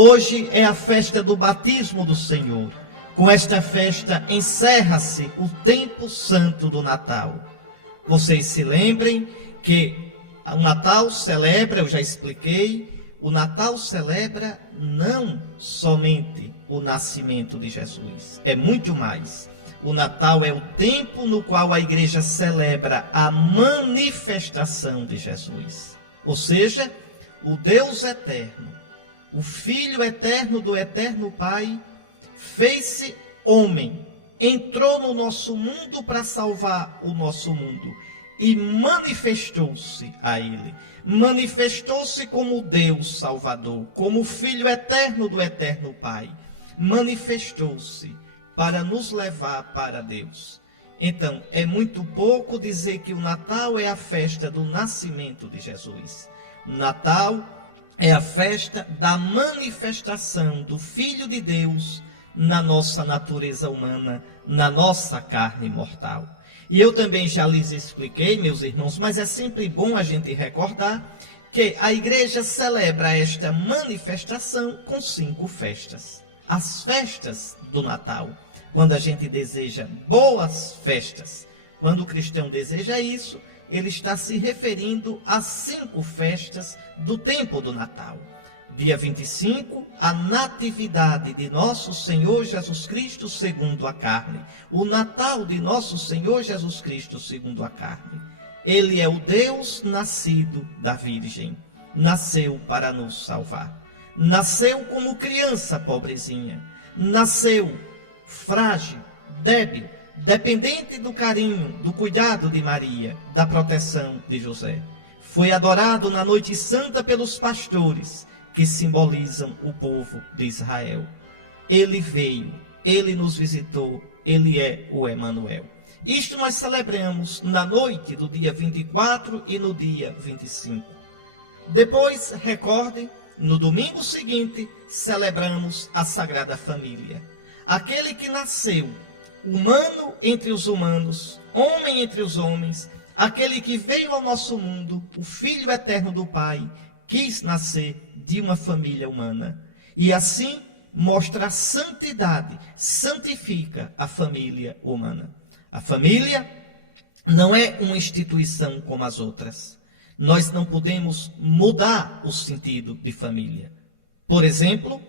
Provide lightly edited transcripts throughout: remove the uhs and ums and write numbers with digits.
Hoje é a festa do batismo do Senhor. Com esta festa encerra-se o tempo santo do Natal. Vocês se lembrem que o Natal celebra, eu já expliquei, o Natal celebra não somente o nascimento de Jesus, é muito mais. O Natal é o tempo no qual a igreja celebra a manifestação de Jesus. Ou seja, o Deus eterno, o Filho eterno do eterno Pai, fez-se homem, entrou no nosso mundo para salvar o nosso mundo e manifestou-se a ele. Manifestou-se como Deus Salvador, como Filho eterno do eterno Pai. Manifestou-se para nos levar para Deus. Então, é muito pouco dizer que o Natal é a festa do nascimento de Jesus. O Natal é a festa da manifestação do Filho de Deus na nossa natureza humana, na nossa carne mortal. E eu também já lhes expliquei, meus irmãos, mas é sempre bom a gente recordar que a igreja celebra esta manifestação com 5 festas. As festas do Natal. Quando a gente deseja boas festas, quando o cristão deseja isso, ele está se referindo às 5 festas do tempo do Natal. Dia 25, a natividade de nosso Senhor Jesus Cristo segundo a carne. O Natal de nosso Senhor Jesus Cristo segundo a carne. Ele é o Deus nascido da Virgem. Nasceu para nos salvar. Nasceu como criança pobrezinha. Nasceu frágil, débil, dependente do carinho, do cuidado de Maria, da proteção de José. Foi adorado na noite santa pelos pastores, que simbolizam o povo de Israel. Ele veio, ele nos visitou, ele é o Emanuel. Isto nós celebramos na noite do dia 24 e no dia 25. Depois, recordem, no domingo seguinte, celebramos a Sagrada Família. Aquele que nasceu, humano entre os humanos, homem entre os homens, aquele que veio ao nosso mundo, o Filho eterno do Pai, quis nascer de uma família humana. E assim mostra a santidade, santifica a família humana. A família não é uma instituição como as outras. Nós não podemos mudar o sentido de família. Por exemplo,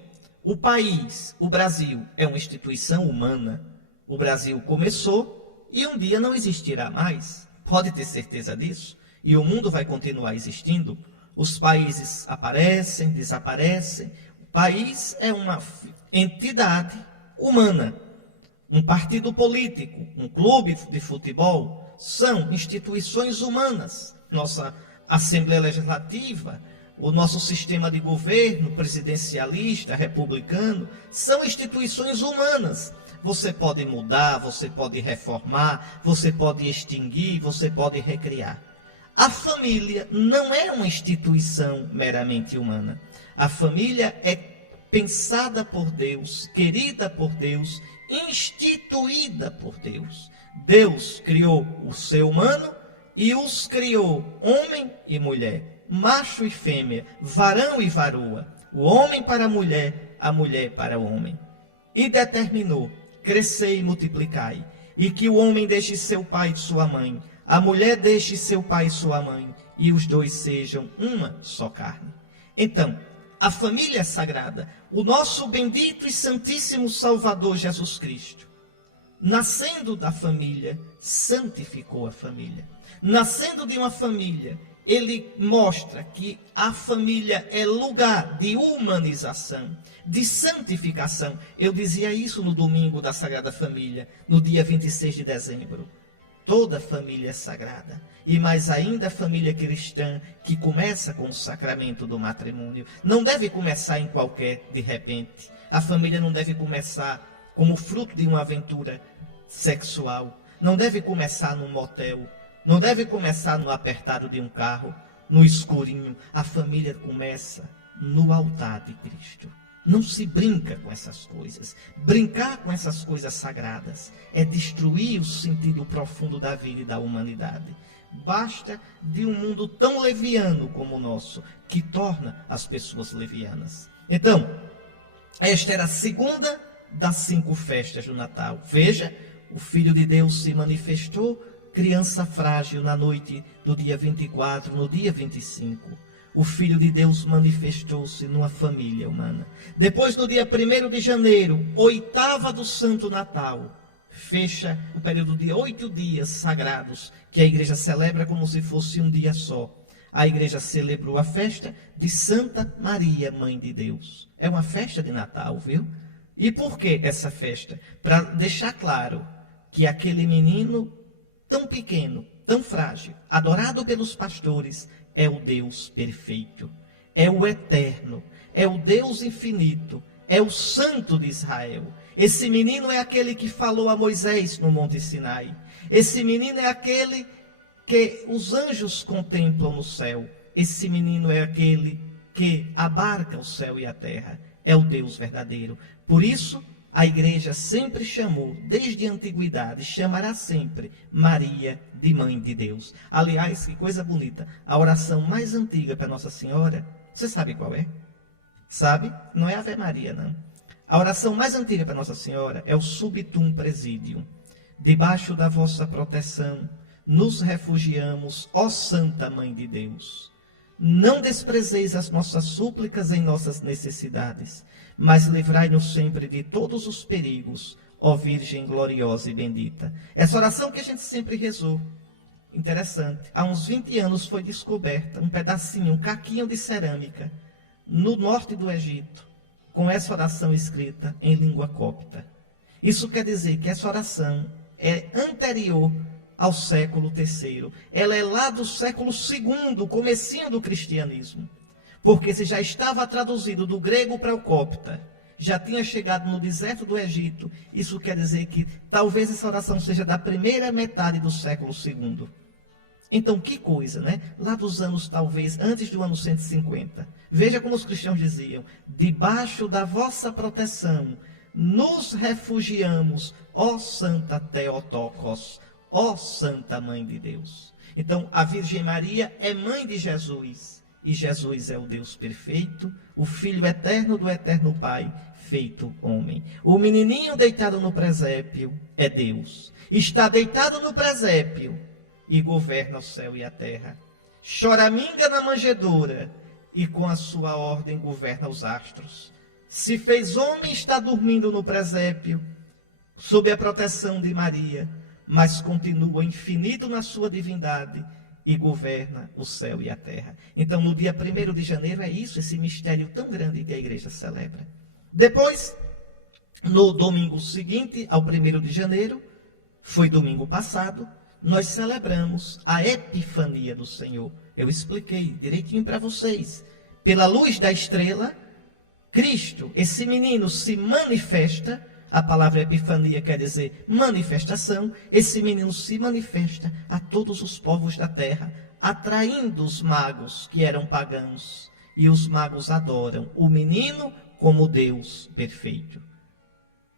o país, o Brasil, é uma instituição humana. O Brasil começou e um dia não existirá mais. Pode ter certeza disso. E o mundo vai continuar existindo. Os países aparecem, desaparecem. O país é uma entidade humana. Um partido político, um clube de futebol, são instituições humanas. Nossa Assembleia Legislativa, o nosso sistema de governo presidencialista, republicano, são instituições humanas. Você pode mudar, você pode reformar, você pode extinguir, você pode recriar. A família não é uma instituição meramente humana. A família é pensada por Deus, querida por Deus, instituída por Deus. Deus criou o ser humano e os criou homem e mulher, macho e fêmea, varão e varoa, o homem para a mulher para o homem. E determinou: crescei e multiplicai, e que o homem deixe seu pai e sua mãe, a mulher deixe seu pai e sua mãe, e os dois sejam uma só carne. Então, a família é sagrada. O nosso bendito e santíssimo Salvador Jesus Cristo, nascendo da família, santificou a família. Nascendo de uma família, ele mostra que a família é lugar de humanização, de santificação. Eu dizia isso no domingo da Sagrada Família, no dia 26 de dezembro. Toda família é sagrada. E mais ainda a família cristã, que começa com o sacramento do matrimônio. Não deve começar em qualquer de repente. A família não deve começar como fruto de uma aventura sexual. Não deve começar num motel. Não deve começar no apertado de um carro, no escurinho. A família começa no altar de Cristo. Não se brinca com essas coisas. Brincar com essas coisas sagradas é destruir o sentido profundo da vida e da humanidade. Basta de um mundo tão leviano como o nosso, que torna as pessoas levianas. Então, Esta era a segunda das 5 festas do Natal. Veja, o Filho de Deus se manifestou, criança frágil, na noite do dia 24, no dia 25. O Filho de Deus manifestou-se numa família humana. Depois, no dia 1º de janeiro, 8ª do Santo Natal, fecha o período de 8 dias sagrados, que a igreja celebra como se fosse um dia só. A igreja celebrou a festa de Santa Maria, Mãe de Deus. É uma festa de Natal, viu? E por que essa festa? Para deixar claro que aquele menino tão pequeno, tão frágil, adorado pelos pastores, é o Deus perfeito, é o eterno, é o Deus infinito, é o Santo de Israel. Esse menino é aquele que falou a Moisés no Monte Sinai. Esse menino é aquele que os anjos contemplam no céu. Esse menino é aquele que abarca o céu e a terra. É o Deus verdadeiro. Por isso, a igreja sempre chamou, desde a antiguidade, chamará sempre Maria de Mãe de Deus. Aliás, que coisa bonita, a oração mais antiga para Nossa Senhora, você sabe qual é? Sabe? Não é Ave Maria, não. A oração mais antiga para Nossa Senhora é o Subtum Presidium. Debaixo da vossa proteção, nos refugiamos, ó Santa Mãe de Deus. Não desprezeis as nossas súplicas em nossas necessidades, mas livrai-nos sempre de todos os perigos, ó Virgem gloriosa e bendita. Essa oração que a gente sempre rezou. Interessante. Há uns 20 anos foi descoberta um pedacinho, um caquinho de cerâmica, no norte do Egito, com essa oração escrita em língua copta. Isso quer dizer que essa oração é anterior ao século III. Ela é lá do século II, comecinho do cristianismo. Porque se já estava traduzido do grego para o copta, já tinha chegado no deserto do Egito, isso quer dizer que talvez essa oração seja da primeira metade do século II. Então, que coisa, né? Lá dos anos, talvez, antes do ano 150. Veja como os cristãos diziam: debaixo da vossa proteção, nos refugiamos, ó Santa Theotokos, ó Santa Mãe de Deus. Então, a Virgem Maria é mãe de Jesus. E Jesus é o Deus perfeito, o Filho eterno do eterno Pai, feito homem. O menininho deitado no presépio é Deus. Está deitado no presépio e governa o céu e a terra. Choraminga na manjedoura e com a sua ordem governa os astros. Se fez homem, está dormindo no presépio, sob a proteção de Maria, mas continua infinito na sua divindade e governa o céu e a terra. Então, no dia 1º de janeiro, é isso, esse mistério tão grande que a igreja celebra. Depois, no domingo seguinte ao 1º de janeiro, foi domingo passado, nós celebramos a Epifania do Senhor. Eu expliquei direitinho para vocês. Pela luz da estrela, Cristo, esse menino, se manifesta. A palavra epifania quer dizer manifestação. Esse menino se manifesta a todos os povos da terra, atraindo os magos que eram pagãos. E os magos adoram o menino como Deus perfeito.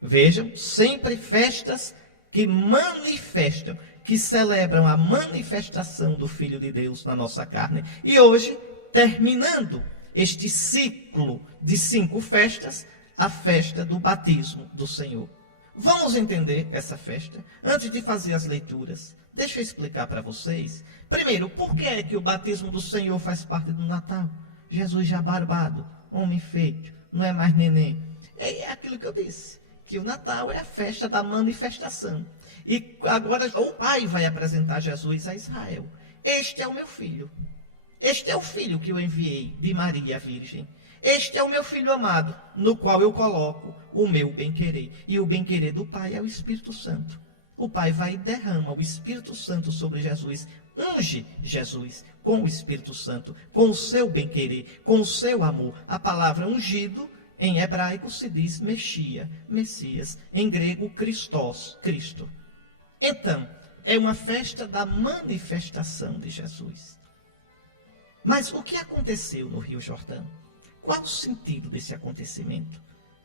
Vejam, sempre festas que manifestam, que celebram a manifestação do Filho de Deus na nossa carne. E hoje, terminando este ciclo de 5 festas, a festa do batismo do Senhor. Vamos entender essa festa? Antes de fazer as leituras, deixa eu explicar para vocês. Primeiro, por que é que o batismo do Senhor faz parte do Natal? Jesus já barbado, homem feito, não é mais neném. É aquilo que eu disse, que o Natal é a festa da manifestação. E agora o Pai vai apresentar Jesus a Israel. Este é o meu filho. Este é o filho que eu enviei de Maria, a Virgem. Este é o meu filho amado, no qual eu coloco o meu bem-querer. E o bem-querer do Pai é o Espírito Santo. O Pai vai e derrama o Espírito Santo sobre Jesus, unge Jesus com o Espírito Santo, com o seu bem-querer, com o seu amor. A palavra ungido, em hebraico, se diz Mexia, Messias. Em grego, Christos, Cristo. Então, é uma festa da manifestação de Jesus. Mas o que aconteceu no Rio Jordão? Qual o sentido desse acontecimento?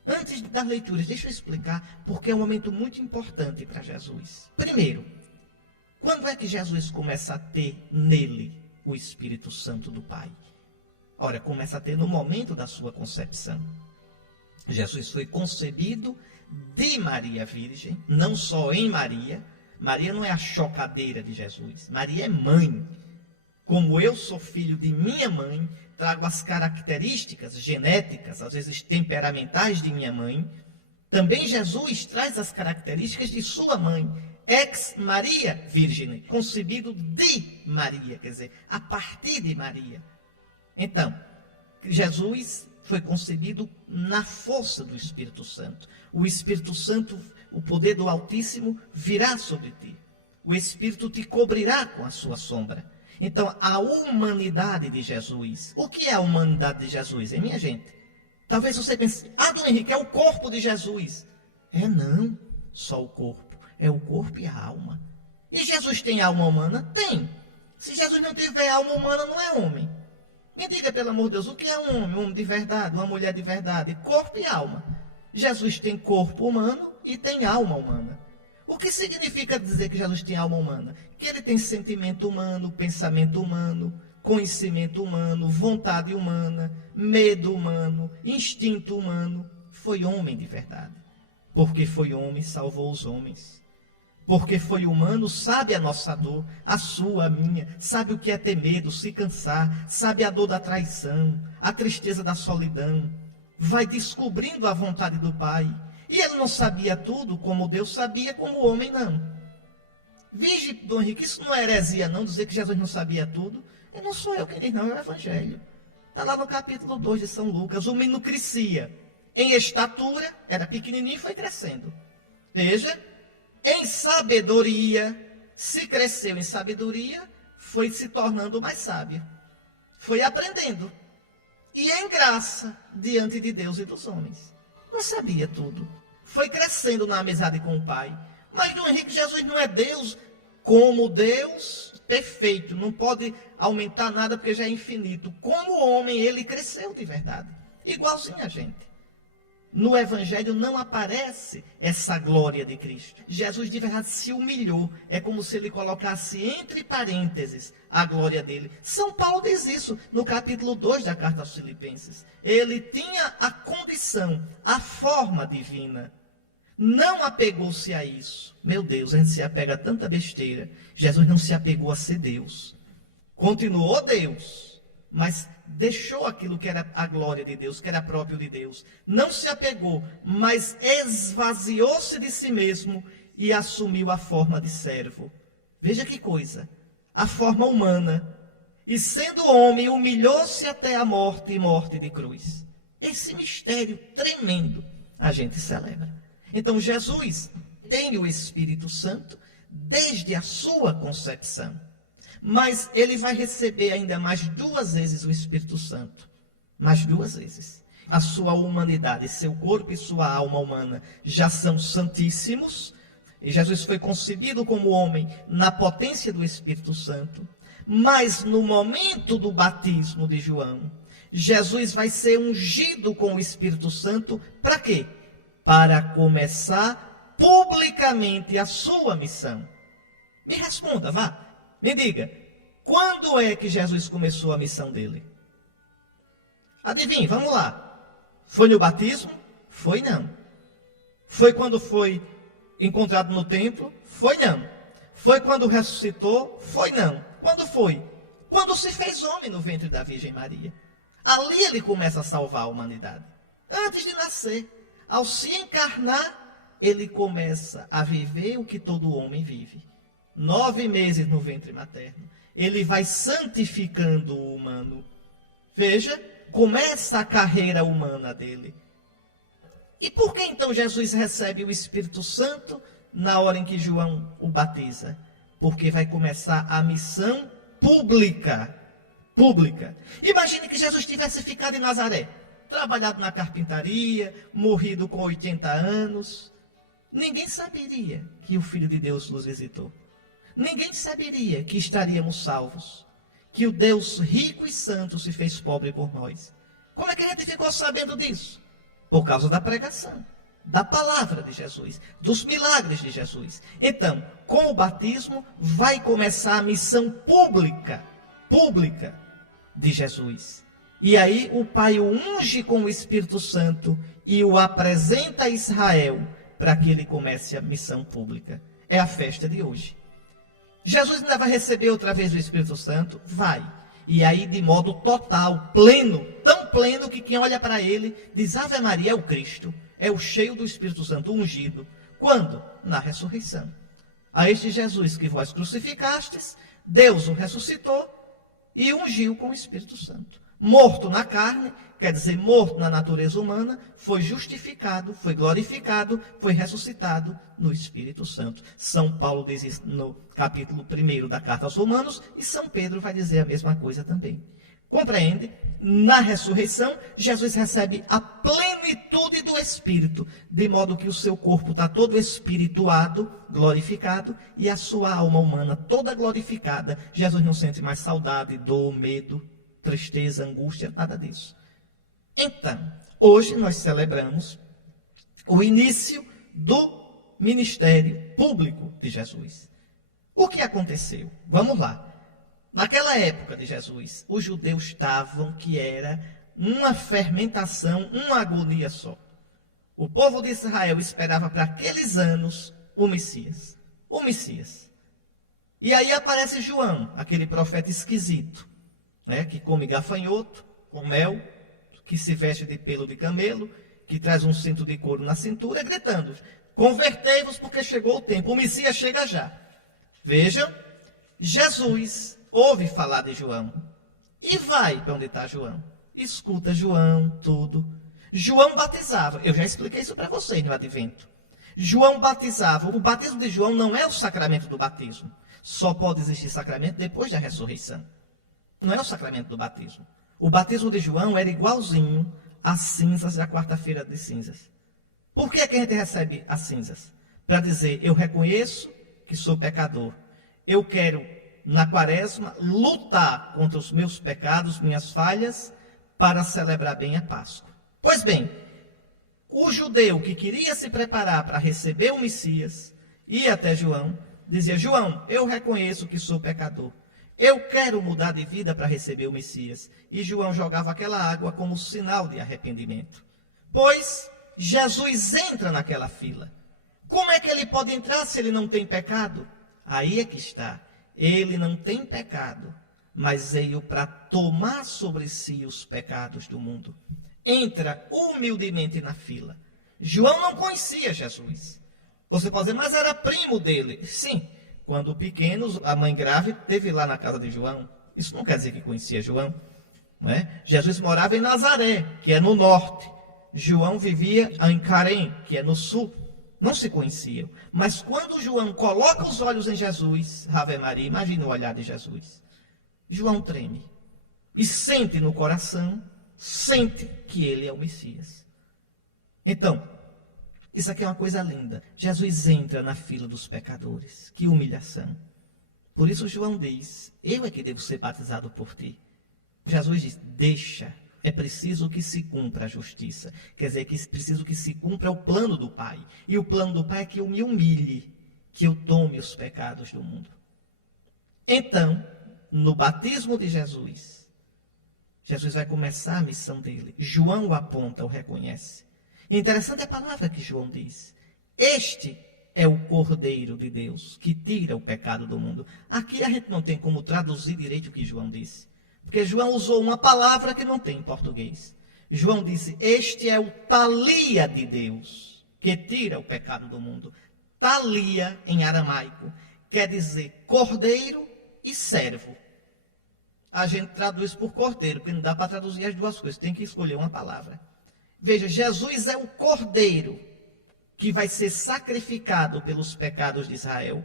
Antes das leituras, deixa eu explicar, porque é um momento muito importante para Jesus. Primeiro, quando é que Jesus começa a ter nele o Espírito Santo do Pai? Ora, começa a ter no momento da sua concepção. Jesus foi concebido de Maria Virgem, não só em Maria. Maria não é a chocadeira de Jesus. Maria é mãe. Como eu sou filho de minha mãe, trago as características genéticas, às vezes temperamentais de minha mãe, também Jesus traz as características de sua mãe, ex Maria Virgem, concebido de Maria, quer dizer, a partir de Maria. Então, Jesus foi concebido na força do Espírito Santo. O Espírito Santo, o poder do Altíssimo, virá sobre ti. O Espírito te cobrirá com a sua sombra. Então, a humanidade de Jesus. O que é a humanidade de Jesus, hein, minha gente? Talvez você pense, Dom Henrique, é o corpo de Jesus. Não, só o corpo. É o corpo e a alma. E Jesus tem alma humana? Tem. Se Jesus não tiver alma humana, não é homem. Me diga, pelo amor de Deus, o que é um homem de verdade, uma mulher de verdade? Corpo e alma. Jesus tem corpo humano e tem alma humana. O que significa dizer que Jesus tem alma humana? Que ele tem sentimento humano, pensamento humano, conhecimento humano, vontade humana, medo humano, instinto humano. Foi homem de verdade. Porque foi homem, salvou os homens. Porque foi humano, sabe a nossa dor, a sua, a minha, sabe o que é ter medo, se cansar, sabe a dor da traição, a tristeza da solidão, vai descobrindo a vontade do Pai. E ele não sabia tudo como Deus sabia, como o homem não. Vige, Dom Henrique, isso não é heresia não, dizer que Jesus não sabia tudo. E não sou eu quem diz, não, é o Evangelho. Está lá no capítulo 2 de São Lucas, o menino crescia em estatura, era pequenininho e foi crescendo. Veja, em sabedoria, se cresceu em sabedoria, foi se tornando mais sábio. Foi aprendendo. E em graça, diante de Deus e dos homens. Não sabia tudo. Foi crescendo na amizade com o Pai. Mas, Dom Henrique, Jesus não é Deus como Deus perfeito. Não pode aumentar nada porque já é infinito. Como homem, ele cresceu de verdade. Igualzinho a gente. No Evangelho não aparece essa glória de Cristo. Jesus de verdade se humilhou. É como se ele colocasse entre parênteses a glória dele. São Paulo diz isso no capítulo 2 da carta aos Filipenses. Ele tinha a condição, a forma divina. Não apegou-se a isso. Meu Deus, a gente se apega a tanta besteira. Jesus não se apegou a ser Deus. Continuou Deus, mas deixou aquilo que era a glória de Deus, que era próprio de Deus. Não se apegou, mas esvaziou-se de si mesmo e assumiu a forma de servo. Veja que coisa, a forma humana. E sendo homem, humilhou-se até a morte e morte de cruz. Esse mistério tremendo a gente celebra. Então Jesus tem o Espírito Santo desde a sua concepção. Mas ele vai receber ainda mais 2 vezes o Espírito Santo. Mais 2 vezes. A sua humanidade, seu corpo e sua alma humana já são santíssimos. E Jesus foi concebido como homem na potência do Espírito Santo. Mas no momento do batismo de João, Jesus vai ser ungido com o Espírito Santo. Para quê? Para começar publicamente a sua missão. Me responda, vá. Me diga, quando é que Jesus começou a missão dele? Adivinhe, vamos lá. Foi no batismo? Foi não. Foi quando foi encontrado no templo? Foi não. Foi quando ressuscitou? Foi não. Quando foi? Quando se fez homem no ventre da Virgem Maria. Ali ele começa a salvar a humanidade. Antes de nascer. Ao se encarnar, ele começa a viver o que todo homem vive. 9 meses no ventre materno. Ele vai santificando o humano. Veja, começa a carreira humana dele. E por que então Jesus recebe o Espírito Santo na hora em que João o batiza? Porque vai começar a missão pública. Pública. Imagine que Jesus tivesse ficado em Nazaré, trabalhado na carpintaria, morrido com 80 anos. Ninguém saberia que o Filho de Deus nos visitou. Ninguém saberia que estaríamos salvos, que o Deus rico e santo se fez pobre por nós. Como é que a gente ficou sabendo disso? Por causa da pregação, da palavra de Jesus, dos milagres de Jesus. Então, com o batismo, vai começar a missão pública de Jesus. E aí o Pai o unge com o Espírito Santo e o apresenta a Israel para que ele comece a missão pública. É a festa de hoje. Jesus ainda vai receber outra vez o Espírito Santo? Vai. E aí de modo total, pleno, tão pleno que quem olha para ele diz: Ave Maria, é o Cristo, é o cheio do Espírito Santo, ungido. Quando? Na ressurreição. A este Jesus que vós crucificastes, Deus o ressuscitou e ungiu com o Espírito Santo. Morto na carne, quer dizer, morto na natureza humana, foi justificado, foi glorificado, foi ressuscitado no Espírito Santo. São Paulo diz isso no capítulo 1 da carta aos Romanos, e São Pedro vai dizer a mesma coisa também. Compreende? Na ressurreição, Jesus recebe a plenitude do Espírito, de modo que o seu corpo está todo espirituado, glorificado, e a sua alma humana toda glorificada. Jesus não sente mais saudade, dor, medo, tristeza, angústia, nada disso. Então, hoje nós celebramos o início do ministério público de Jesus. O que aconteceu? Vamos lá. Naquela época de Jesus, os judeus estavam que era uma fermentação, uma agonia só. O povo de Israel esperava para aqueles anos o Messias. O Messias. E aí aparece João, aquele profeta esquisito, né, que come gafanhoto com mel, que se veste de pelo de camelo, que traz um cinto de couro na cintura, gritando: convertei-vos porque chegou o tempo, o Messias chega já. Vejam, Jesus ouve falar de João e vai para onde está João. Escuta João, tudo. João batizava, eu já expliquei isso para vocês no Advento. João batizava, o batismo de João não é o sacramento do batismo. Só pode existir sacramento depois da ressurreição. Não é o sacramento do batismo. O batismo de João era igualzinho às cinzas da quarta-feira de cinzas. Por que a gente recebe as cinzas? Para dizer: eu reconheço que sou pecador. Eu quero, na quaresma, lutar contra os meus pecados, minhas falhas, para celebrar bem a Páscoa. Pois bem, o judeu que queria se preparar para receber o Messias, ia até João, dizia: João, eu reconheço que sou pecador. Eu quero mudar de vida para receber o Messias. E João jogava aquela água como sinal de arrependimento. Pois Jesus entra naquela fila. Como é que ele pode entrar se ele não tem pecado? Aí é que está. Ele não tem pecado, mas veio para tomar sobre si os pecados do mundo. Entra humildemente na fila. João não conhecia Jesus. Você pode dizer: mas era primo dele. Sim. Quando pequenos, a mãe grávida esteve lá na casa de João. Isso não quer dizer que conhecia João. Não é? Jesus morava em Nazaré, que é no norte. João vivia em Carém, que é no sul. Não se conheciam. Mas quando João coloca os olhos em Jesus, Ave Maria, imagina o olhar de Jesus. João treme. E sente no coração, sente que ele é o Messias. Então, isso aqui é uma coisa linda. Jesus entra na fila dos pecadores. Que humilhação. Por isso João diz: eu é que devo ser batizado por ti. Jesus diz: deixa. É preciso que se cumpra a justiça. Quer dizer, que é preciso que se cumpra o plano do Pai. E o plano do Pai é que eu me humilhe, que eu tome os pecados do mundo. Então, no batismo de Jesus, Jesus vai começar a missão dele. João o aponta, o reconhece. Interessante a palavra que João diz: este é o Cordeiro de Deus que tira o pecado do mundo. Aqui a gente não tem como traduzir direito o que João disse, porque João usou uma palavra que não tem em português. João disse: este é o Thalia de Deus que tira o pecado do mundo. Thalia em aramaico quer dizer cordeiro e servo. A gente traduz por cordeiro, porque não dá para traduzir as duas coisas, tem que escolher uma palavra. Veja, Jesus é o cordeiro que vai ser sacrificado pelos pecados de Israel,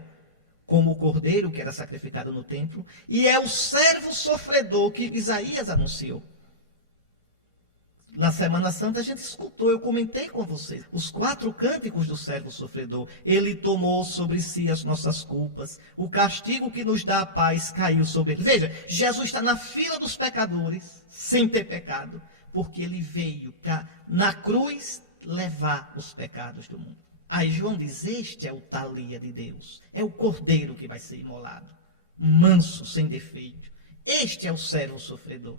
como o cordeiro que era sacrificado no templo, e é o servo sofredor que Isaías anunciou. Na Semana Santa a gente escutou, eu comentei com vocês, os 4 cânticos do servo sofredor. Ele tomou sobre si as nossas culpas, o castigo que nos dá a paz caiu sobre ele. Veja, Jesus está na fila dos pecadores, sem ter pecado, porque ele veio para, na cruz, levar os pecados do mundo. Aí João diz: este é o Thalia de Deus, é o cordeiro que vai ser imolado, manso, sem defeito. Este é o servo sofredor.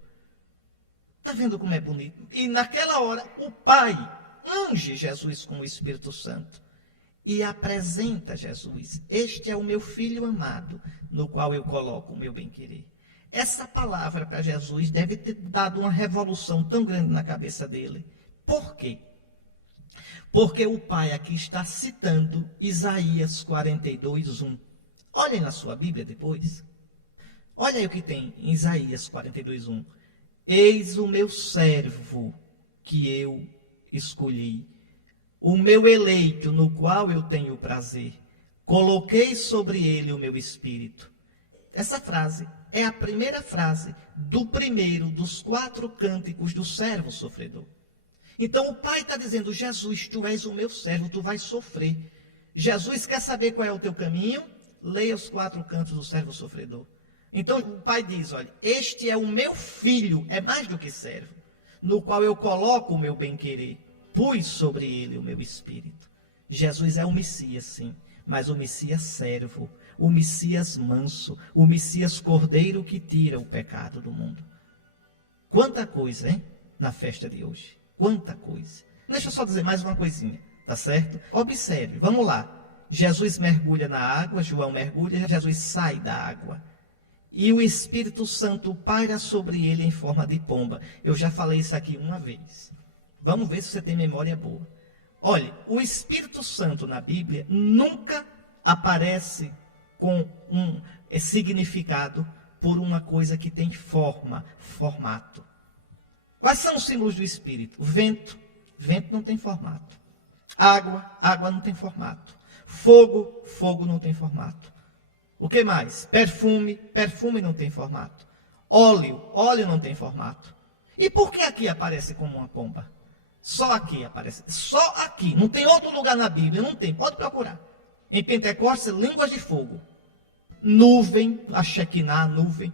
Está vendo como é bonito? E naquela hora, o Pai unge Jesus com o Espírito Santo e apresenta Jesus. Este é o meu filho amado, no qual eu coloco o meu bem-querer. Essa palavra para Jesus deve ter dado uma revolução tão grande na cabeça dele. Por quê? Porque o Pai aqui está citando Isaías 42, 1. Olhem na sua Bíblia depois. Olha aí o que tem em Isaías 42, 1. Eis o meu servo que eu escolhi, o meu eleito no qual eu tenho prazer. Coloquei sobre ele o meu espírito. Essa frase é a primeira frase do primeiro dos 4 cânticos do servo sofredor. Então o Pai está dizendo, Jesus, tu és o meu servo, tu vais sofrer. Jesus quer saber qual é o teu caminho? Leia os 4 cantos do servo sofredor. Então o Pai diz, olha, este é o meu filho, é mais do que servo, no qual eu coloco o meu bem-querer, pus sobre ele o meu espírito. Jesus é o Messias, sim, mas o Messias servo, o Messias manso, o Messias cordeiro que tira o pecado do mundo. Quanta coisa, hein, na festa de hoje, quanta coisa. Deixa eu só dizer mais uma coisinha, tá certo? Observe, vamos lá. Jesus mergulha na água, João mergulha, Jesus sai da água. E o Espírito Santo paira sobre ele em forma de pomba. Eu já falei isso aqui uma vez. Vamos ver se você tem memória boa. Olha, o Espírito Santo na Bíblia nunca aparece com um significado por uma coisa que tem forma, formato. Quais são os símbolos do Espírito? Vento, vento não tem formato. Água, água não tem formato. Fogo, fogo não tem formato. O que mais? Perfume, perfume não tem formato. Óleo, óleo não tem formato. E por que aqui aparece como uma pomba? Só aqui aparece. Só aqui. Não tem outro lugar na Bíblia. Não tem. Pode procurar. Em Pentecostes, línguas de fogo. Nuvem, a Shekinah, nuvem.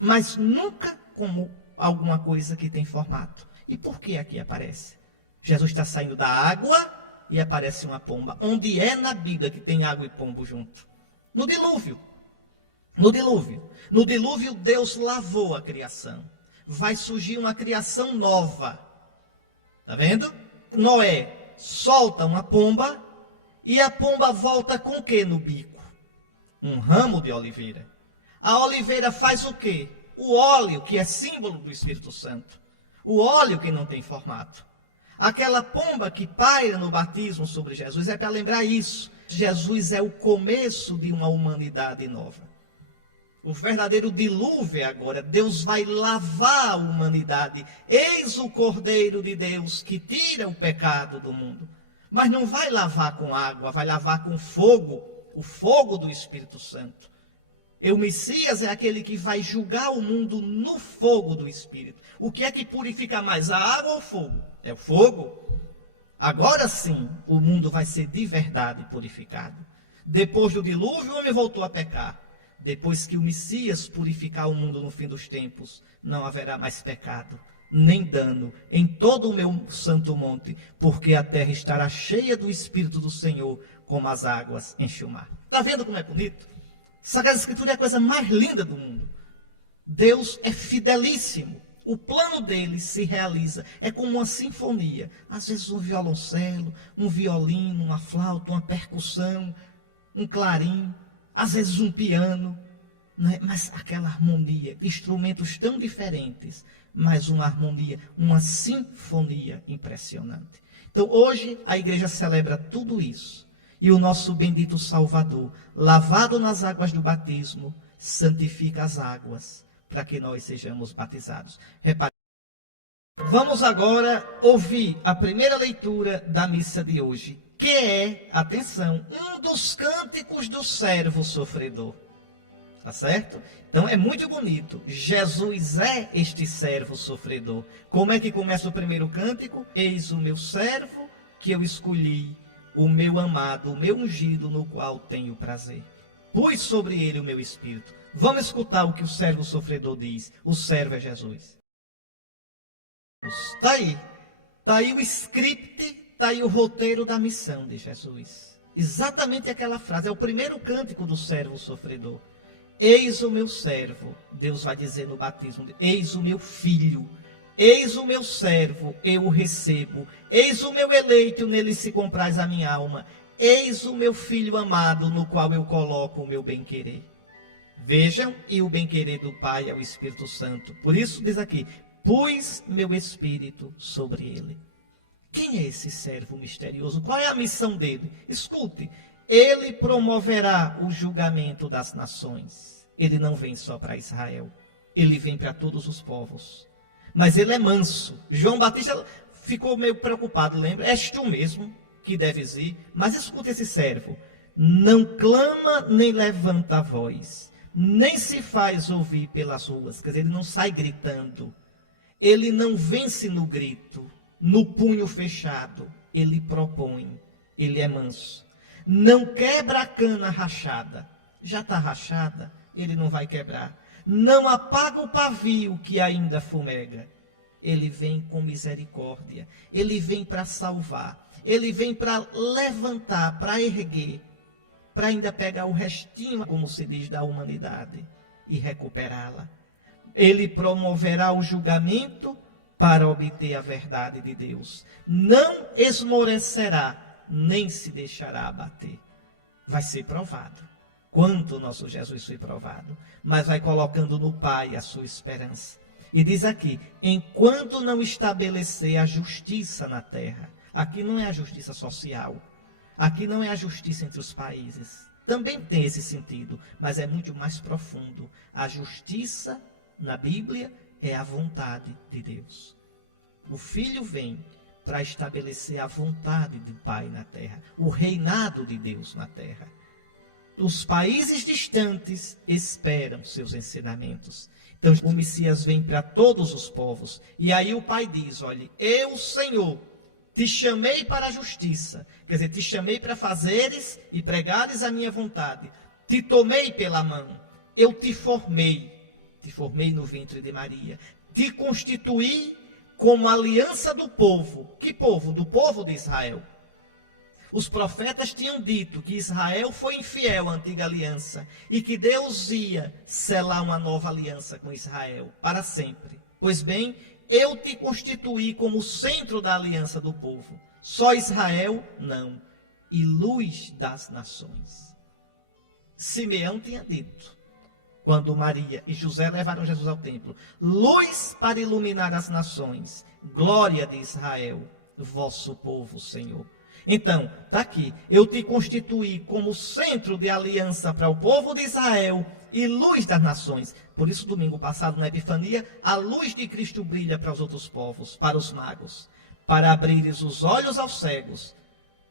Mas nunca como alguma coisa que tem formato. E por que aqui aparece? Jesus está saindo da água e aparece uma pomba. Onde é na Bíblia que tem água e pombo junto? No dilúvio. No dilúvio. No dilúvio, Deus lavou a criação. Vai surgir uma criação nova. Está vendo? Noé solta uma pomba e a pomba volta com o que no bico? Um ramo de oliveira. A oliveira faz o quê? O óleo, que é símbolo do Espírito Santo. O óleo que não tem formato. Aquela pomba que paira no batismo sobre Jesus é para lembrar isso. Jesus é o começo de uma humanidade nova. O verdadeiro dilúvio é agora. Deus vai lavar a humanidade. Eis o Cordeiro de Deus que tira o pecado do mundo. Mas não vai lavar com água, vai lavar com fogo. O fogo do Espírito Santo. E o Messias é aquele que vai julgar o mundo no fogo do Espírito. O que é que purifica mais, a água ou o fogo? É o fogo. Agora sim, o mundo vai ser de verdade purificado. Depois do dilúvio, o homem voltou a pecar. Depois que o Messias purificar o mundo no fim dos tempos, não haverá mais pecado, nem dano em todo o meu santo monte, porque a terra estará cheia do Espírito do Senhor, como as águas enchem o mar. Está vendo como é bonito? Sagrada Escritura é a coisa mais linda do mundo. Deus é fidelíssimo. O plano dele se realiza. É como uma sinfonia. Às vezes um violoncelo, um violino, uma flauta, uma percussão, um clarim. Às vezes um piano. Né? Mas aquela harmonia, instrumentos tão diferentes, mas uma harmonia, uma sinfonia impressionante. Então hoje a igreja celebra tudo isso. E o nosso bendito Salvador, lavado nas águas do batismo, santifica as águas, para que nós sejamos batizados. Repare. Vamos agora ouvir a primeira leitura da missa de hoje, que é, atenção, um dos cânticos do servo sofredor. Tá certo? Então é muito bonito. Jesus é este servo sofredor. Como é que começa o primeiro cântico? Eis o meu servo que eu escolhi, o meu amado, o meu ungido, no qual tenho prazer. Pus sobre ele o meu espírito. Vamos escutar o que o servo sofredor diz. O servo é Jesus. Está aí. Está aí o script, está aí o roteiro da missão de Jesus. Exatamente aquela frase. É o primeiro cântico do servo sofredor. Eis o meu servo. Deus vai dizer no batismo. Eis o meu filho. Eis o meu servo, eu o recebo. Eis o meu eleito, nele se compraz a minha alma. Eis o meu filho amado, no qual eu coloco o meu bem-querer. Vejam, e o bem-querer do Pai é o Espírito Santo. Por isso diz aqui, pus meu Espírito sobre ele. Quem é esse servo misterioso? Qual é a missão dele? Escute, ele promoverá o julgamento das nações. Ele não vem só para Israel, ele vem para todos os povos. Mas ele é manso. João Batista ficou meio preocupado, lembra? És tu mesmo que deves ir. Mas escute esse servo. Não clama nem levanta a voz, nem se faz ouvir pelas ruas. Quer dizer, ele não sai gritando. Ele não vence no grito, no punho fechado. Ele propõe. Ele é manso. Não quebra a cana rachada. Já está rachada, ele não vai quebrar. Não apaga o pavio que ainda fumega. Ele vem com misericórdia. Ele vem para salvar. Ele vem para levantar, para erguer, para ainda pegar o restinho, como se diz, da humanidade e recuperá-la. Ele promoverá o julgamento para obter a verdade de Deus. Não esmorecerá, nem se deixará abater. Vai ser provado. Quanto o nosso Jesus foi provado, mas vai colocando no Pai a sua esperança. E diz aqui, enquanto não estabelecer a justiça na terra, aqui não é a justiça social, aqui não é a justiça entre os países, também tem esse sentido, mas é muito mais profundo. A justiça na Bíblia é a vontade de Deus. O Filho vem para estabelecer a vontade do Pai na terra, o reinado de Deus na terra. Os países distantes esperam seus ensinamentos. Então o Messias vem para todos os povos. E aí o Pai diz, olha, eu, Senhor, te chamei para a justiça. Quer dizer, te chamei para fazeres e pregares a minha vontade. Te tomei pela mão. Eu te formei. Te formei no ventre de Maria. Te constituí como aliança do povo. Que povo? Do povo de Israel. Os profetas tinham dito que Israel foi infiel à antiga aliança e que Deus ia selar uma nova aliança com Israel para sempre. Pois bem, eu te constituí como o centro da aliança do povo. Só Israel, não. E luz das nações. Simeão tinha dito, quando Maria e José levaram Jesus ao templo, luz para iluminar as nações, glória de Israel, vosso povo, Senhor. Então, está aqui, eu te constituí como centro de aliança para o povo de Israel e luz das nações. Por isso, domingo passado, na Epifania, a luz de Cristo brilha para os outros povos, para os magos, para abrires os olhos aos cegos,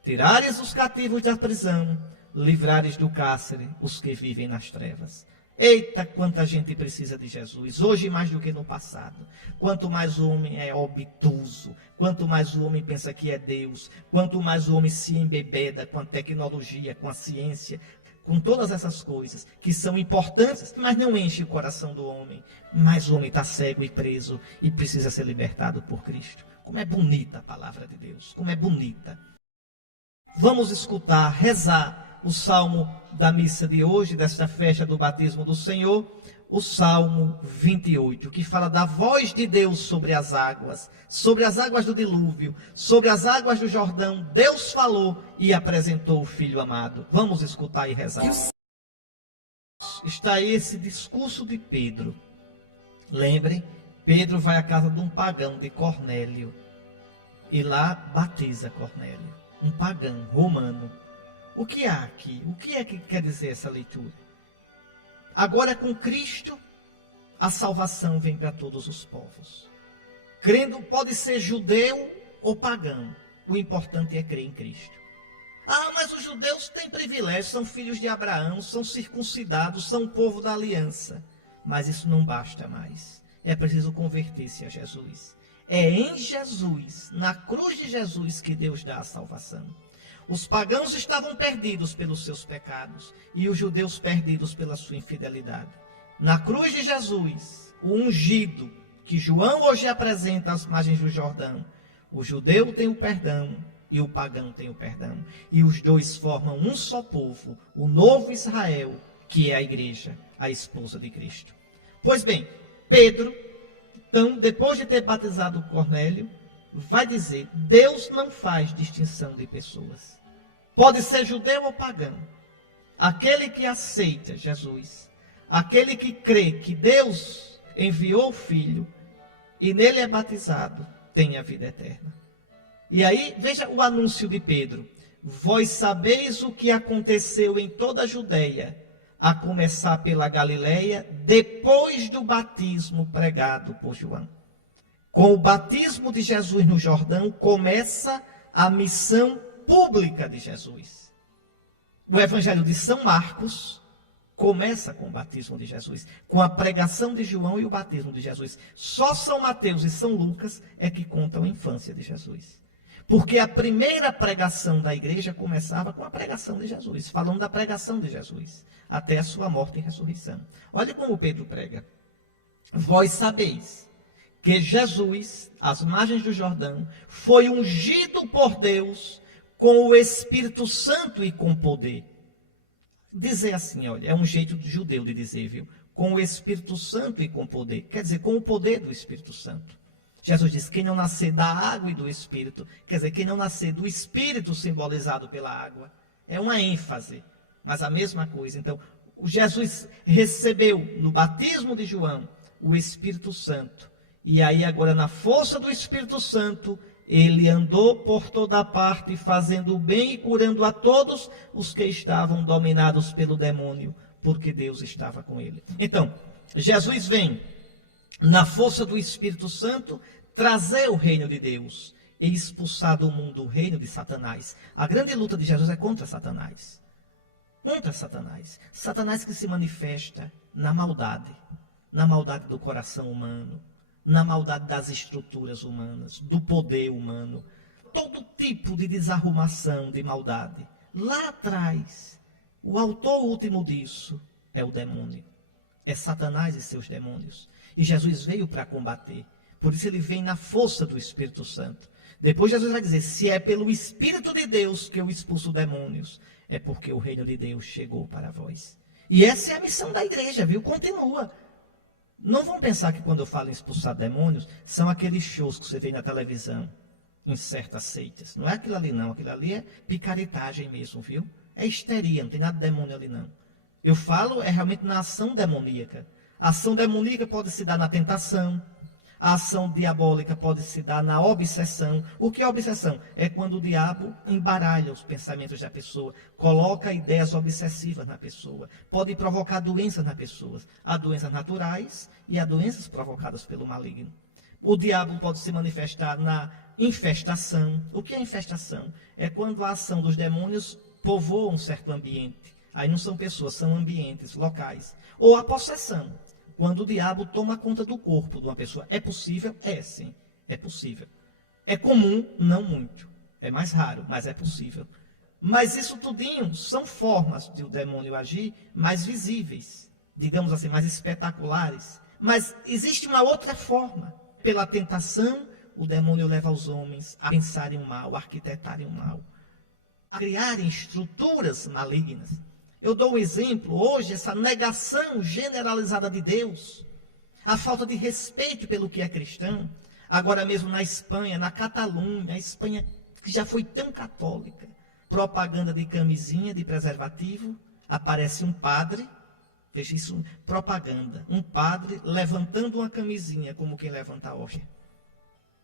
tirares os cativos da prisão, livrares do cárcere os que vivem nas trevas. Eita, quanta gente precisa de Jesus, hoje mais do que no passado. Quanto mais o homem é obtuso, quanto mais o homem pensa que é Deus, quanto mais o homem se embebeda com a tecnologia, com a ciência, com todas essas coisas que são importantes, mas não enche o coração do homem. Mas o homem está cego e preso e precisa ser libertado por Cristo. Como é bonita a palavra de Deus, como é bonita. Vamos escutar, rezar o salmo da missa de hoje, desta festa do batismo do Senhor, o Salmo 28, que fala da voz de Deus sobre as águas do dilúvio, sobre as águas do Jordão. Deus falou e apresentou o Filho amado. Vamos escutar e rezar. Está aí esse discurso de Pedro. Lembrem, Pedro vai à casa de um pagão, de Cornélio, e lá batiza Cornélio, um pagão romano. O que há aqui? O que é que quer dizer essa leitura? Agora, com Cristo, a salvação vem para todos os povos. Crendo, pode ser judeu ou pagão. O importante é crer em Cristo. Ah, mas os judeus têm privilégios, são filhos de Abraão, são circuncidados, são o povo da aliança. Mas isso não basta mais. É preciso converter-se a Jesus. É em Jesus, na cruz de Jesus, que Deus dá a salvação. Os pagãos estavam perdidos pelos seus pecados e os judeus perdidos pela sua infidelidade. Na cruz de Jesus, o ungido, que João hoje apresenta às margens do Jordão, o judeu tem o perdão e o pagão tem o perdão. E os dois formam um só povo, o novo Israel, que é a igreja, a esposa de Cristo. Pois bem, Pedro Então, depois de ter batizado Cornélio, vai dizer: Deus não faz distinção de pessoas. Pode ser judeu ou pagão. Aquele que aceita Jesus, aquele que crê que Deus enviou o Filho e nele é batizado, tem a vida eterna. E aí, veja o anúncio de Pedro: vós sabeis o que aconteceu em toda a Judeia, a começar pela Galileia, depois do batismo pregado por João. Com o batismo de Jesus no Jordão, começa a missão pública de Jesus. O Evangelho de São Marcos começa com o batismo de Jesus, com a pregação de João e o batismo de Jesus. Só São Mateus e São Lucas é que contam a infância de Jesus. Porque a primeira pregação da igreja começava com a pregação de Jesus, falando da pregação de Jesus, até a sua morte e ressurreição. Olha como Pedro prega: vós sabeis que Jesus, às margens do Jordão, foi ungido por Deus com o Espírito Santo e com poder. Dizer assim, olha, é um jeito judeu de dizer, viu? Com o Espírito Santo e com poder. Quer dizer, com o poder do Espírito Santo. Jesus diz: quem não nascer da água e do Espírito, quer dizer, quem não nascer do Espírito simbolizado pela água, é uma ênfase, mas a mesma coisa. Então, Jesus recebeu no batismo de João o Espírito Santo, e aí agora na força do Espírito Santo, ele andou por toda parte, fazendo o bem e curando a todos os que estavam dominados pelo demônio, porque Deus estava com ele. Então, Jesus vem na força do Espírito Santo trazer o reino de Deus e expulsar do mundo o reino de Satanás. A grande luta de Jesus é contra Satanás. Contra Satanás. Satanás que se manifesta na maldade do coração humano, na maldade das estruturas humanas, do poder humano, todo tipo de desarrumação, de maldade. Lá atrás, o autor último disso é o demônio. É Satanás e seus demônios. E Jesus veio para combater. Por isso ele vem na força do Espírito Santo. Depois Jesus vai dizer: se é pelo Espírito de Deus que eu expulso demônios, é porque o reino de Deus chegou para vós. E essa é a missão da igreja, viu? Continua. Não vão pensar que quando eu falo em expulsar demônios, são aqueles shows que você vê na televisão, em certas seitas. Não é aquilo ali não, aquilo ali é picaretagem mesmo, viu? É histeria, não tem nada de demônio ali não. Eu falo realmente na ação demoníaca. A ação demoníaca pode se dar na tentação, a ação diabólica pode se dar na obsessão. O que é obsessão? É quando o diabo embaralha os pensamentos da pessoa, coloca ideias obsessivas na pessoa, pode provocar doenças na pessoa. Há doenças naturais e há doenças provocadas pelo maligno. O diabo pode se manifestar na infestação. O que é infestação? É quando a ação dos demônios povoa um certo ambiente. Aí não são pessoas, são ambientes, locais. Ou a possessão, quando o diabo toma conta do corpo de uma pessoa. É possível? É, sim, é possível. É comum? Não muito. É mais raro, mas é possível. Mas isso tudinho são formas de o demônio agir mais visíveis, digamos assim, mais espetaculares. Mas existe uma outra forma. Pela tentação, o demônio leva os homens a pensarem o mal, a arquitetarem o mal, a criarem estruturas malignas. Eu dou um exemplo, hoje, essa negação generalizada de Deus, a falta de respeito pelo que é cristão, agora mesmo na Espanha, na Catalunha, a Espanha que já foi tão católica, propaganda de camisinha, de preservativo, aparece um padre, veja isso, propaganda, um padre levantando uma camisinha como quem levanta a hóstia.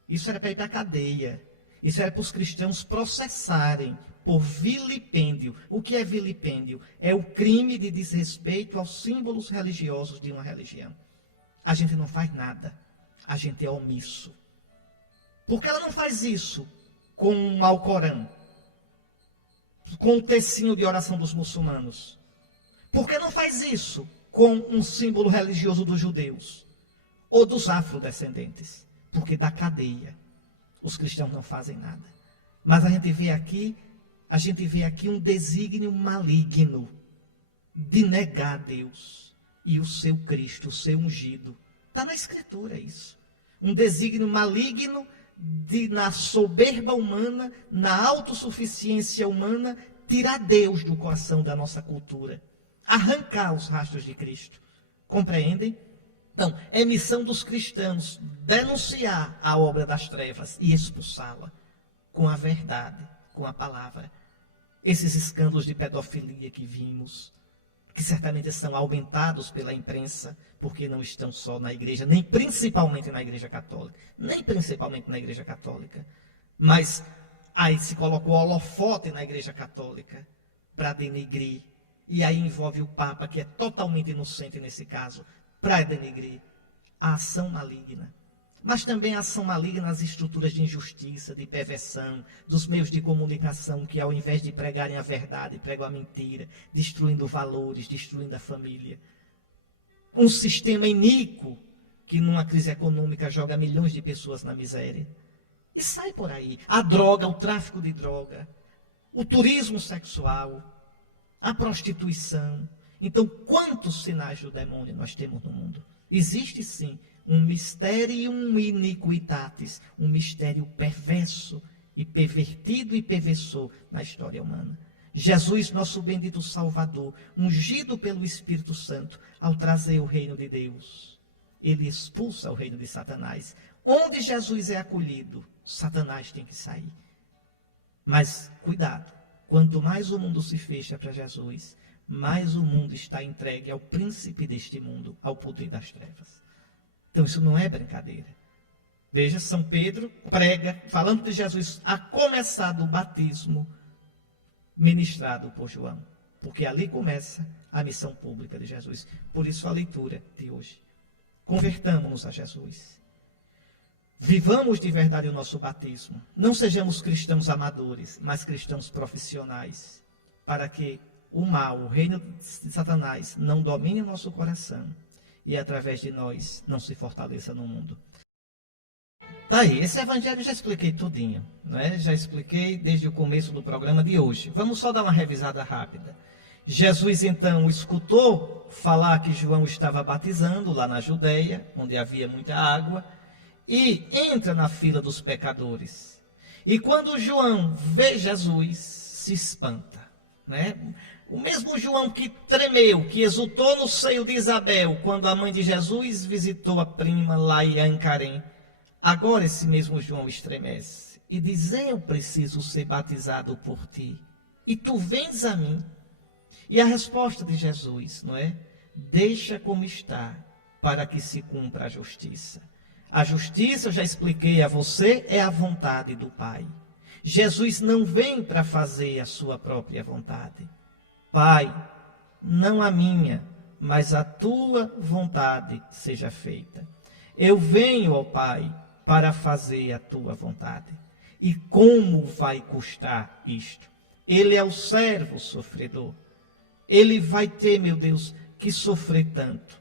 Isso era para ir para a cadeia, isso era para os cristãos processarem por vilipêndio. O que é vilipêndio? É o crime de desrespeito aos símbolos religiosos de uma religião. A gente não faz nada. A gente é omisso. Por que ela não faz isso com o Alcorão? Com o tecinho de oração dos muçulmanos? Por que não faz isso com um símbolo religioso dos judeus? Ou dos afrodescendentes? Porque da cadeia os cristãos não fazem nada. Mas a gente vê aqui um desígnio maligno de negar a Deus e o seu Cristo, o seu ungido. Está na Escritura isso. Um desígnio maligno de, na soberba humana, na autossuficiência humana, tirar Deus do coração da nossa cultura. Arrancar os rastros de Cristo. Compreendem? Então, é missão dos cristãos denunciar a obra das trevas e expulsá-la com a verdade, com a palavra. Esses escândalos de pedofilia que vimos, que certamente são aumentados pela imprensa, porque não estão só na igreja, nem principalmente na igreja católica, mas aí se colocou o holofote na igreja católica para denegrir, e aí envolve o Papa, que é totalmente inocente nesse caso, para denegrir a ação maligna. Mas também a ação maligna nas estruturas de injustiça, de perversão, dos meios de comunicação que, ao invés de pregarem a verdade, pregam a mentira, destruindo valores, destruindo a família. Um sistema iníquo que, numa crise econômica, joga milhões de pessoas na miséria. E sai por aí. A droga, o tráfico de droga, o turismo sexual, a prostituição. Então, quantos sinais do demônio nós temos no mundo? Existe sim um mysterium iniquitatis, um mistério perverso e pervertido e perversor na história humana. Jesus, nosso bendito Salvador, ungido pelo Espírito Santo, ao trazer o reino de Deus, ele expulsa o reino de Satanás. Onde Jesus é acolhido, Satanás tem que sair. Mas, cuidado, quanto mais o mundo se fecha para Jesus, mais o mundo está entregue ao príncipe deste mundo, ao poder das trevas. Então isso não é brincadeira. Veja, São Pedro prega, falando de Jesus, a começar do batismo ministrado por João. Porque ali começa a missão pública de Jesus. Por isso a leitura de hoje. Convertamo-nos a Jesus. Vivamos de verdade o nosso batismo. Não sejamos cristãos amadores, mas cristãos profissionais. Para que o mal, o reino de Satanás, não domine o nosso coração. E através de nós não se fortaleça no mundo. Tá aí, esse evangelho já expliquei tudinho, não é? Já expliquei desde o começo do programa de hoje. Vamos só dar uma revisada rápida. Jesus então escutou falar que João estava batizando lá na Judeia, onde havia muita água, e entra na fila dos pecadores. E quando João vê Jesus, se espanta, né? O mesmo João que tremeu, que exultou no seio de Isabel, quando a mãe de Jesus visitou a prima lá em Ancarém. Agora esse mesmo João estremece e diz: eu preciso ser batizado por ti, e tu vens a mim. E a resposta de Jesus, não é? Deixa como está, para que se cumpra a justiça. A justiça, eu já expliquei a você, é a vontade do Pai. Jesus não vem para fazer a sua própria vontade. Pai, não a minha, mas a tua vontade seja feita. Eu venho, ó Pai, para fazer a tua vontade. E como vai custar isto? Ele é o servo sofredor. Ele vai ter, meu Deus, que sofrer tanto.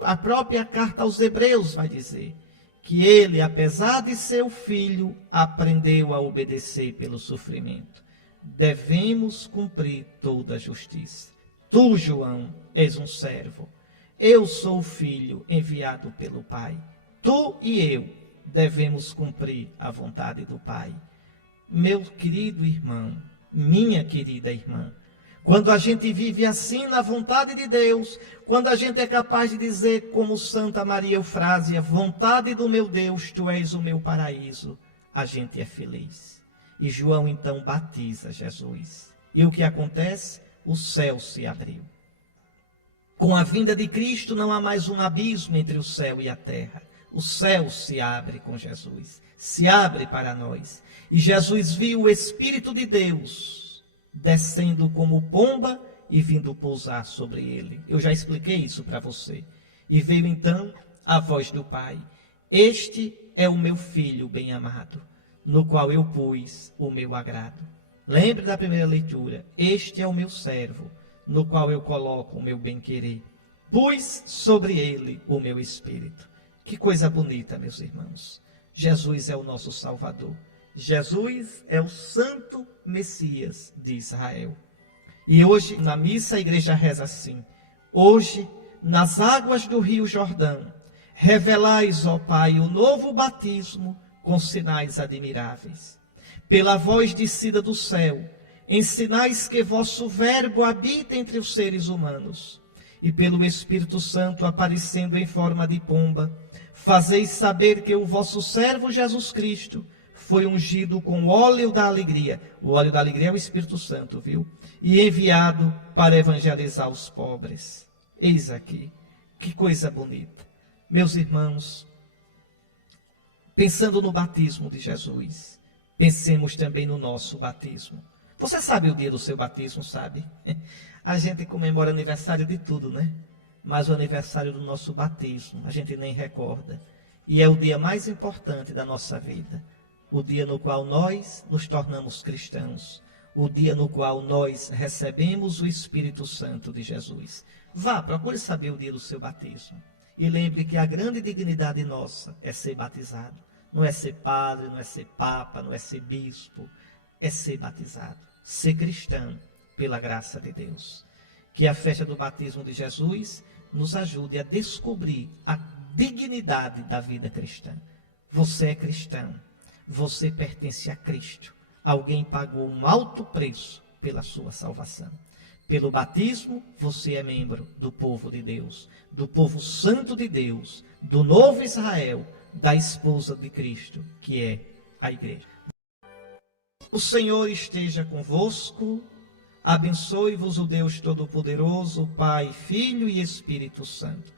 A própria carta aos Hebreus vai dizer que ele, apesar de ser o filho, aprendeu a obedecer pelo sofrimento. Devemos cumprir toda a justiça. Tu, João, és um servo. Eu sou o filho enviado pelo Pai. Tu e eu devemos cumprir a vontade do Pai. Meu querido irmão, minha querida irmã, quando a gente vive assim na vontade de Deus, quando a gente é capaz de dizer como Santa Maria Eufrásia, vontade do meu Deus, tu és o meu paraíso, a gente é feliz. E João então batiza Jesus. E o que acontece? O céu se abriu. Com a vinda de Cristo não há mais um abismo entre o céu e a terra. O céu se abre com Jesus, se abre para nós. E Jesus viu o Espírito de Deus descendo como pomba e vindo pousar sobre ele. Eu já expliquei isso para você. E veio então a voz do Pai: este é o meu filho bem-amado, no qual eu pus o meu agrado. Lembre da primeira leitura: este é o meu servo, no qual eu coloco o meu bem-querer. Pus sobre ele o meu espírito. Que coisa bonita, meus irmãos. Jesus é o nosso Salvador. Jesus é o Santo Messias de Israel. E hoje, na missa, a igreja reza assim: hoje, nas águas do Rio Jordão, revelais, ó Pai, o novo batismo com sinais admiráveis. Pela voz descida do céu, ensinais que vosso verbo habita entre os seres humanos. e pelo Espírito Santo aparecendo em forma de pomba, fazeis saber que o vosso servo Jesus Cristo foi ungido com óleo da alegria. O óleo da alegria é o Espírito Santo, viu? E enviado para evangelizar os pobres. Eis aqui, que coisa bonita. Meus irmãos, pensando no batismo de Jesus, pensemos também no nosso batismo. Você sabe o dia do seu batismo, sabe? A gente comemora aniversário de tudo, né? Mas o aniversário do nosso batismo, a gente nem recorda. E é o dia mais importante da nossa vida. O dia no qual nós nos tornamos cristãos. O dia no qual nós recebemos o Espírito Santo de Jesus. Vá, procure saber o dia do seu batismo. E lembre que a grande dignidade nossa é ser batizado. Não é ser padre, não é ser papa, não é ser bispo. É ser batizado. Ser cristão pela graça de Deus. Que a festa do batismo de Jesus nos ajude a descobrir a dignidade da vida cristã. Você é cristão. Você pertence a Cristo. Alguém pagou um alto preço pela sua salvação. Pelo batismo, você é membro do povo de Deus, do povo santo de Deus, do novo Israel, da esposa de Cristo, que é a igreja. O Senhor esteja convosco, abençoe-vos o Deus Todo-Poderoso, Pai, Filho e Espírito Santo.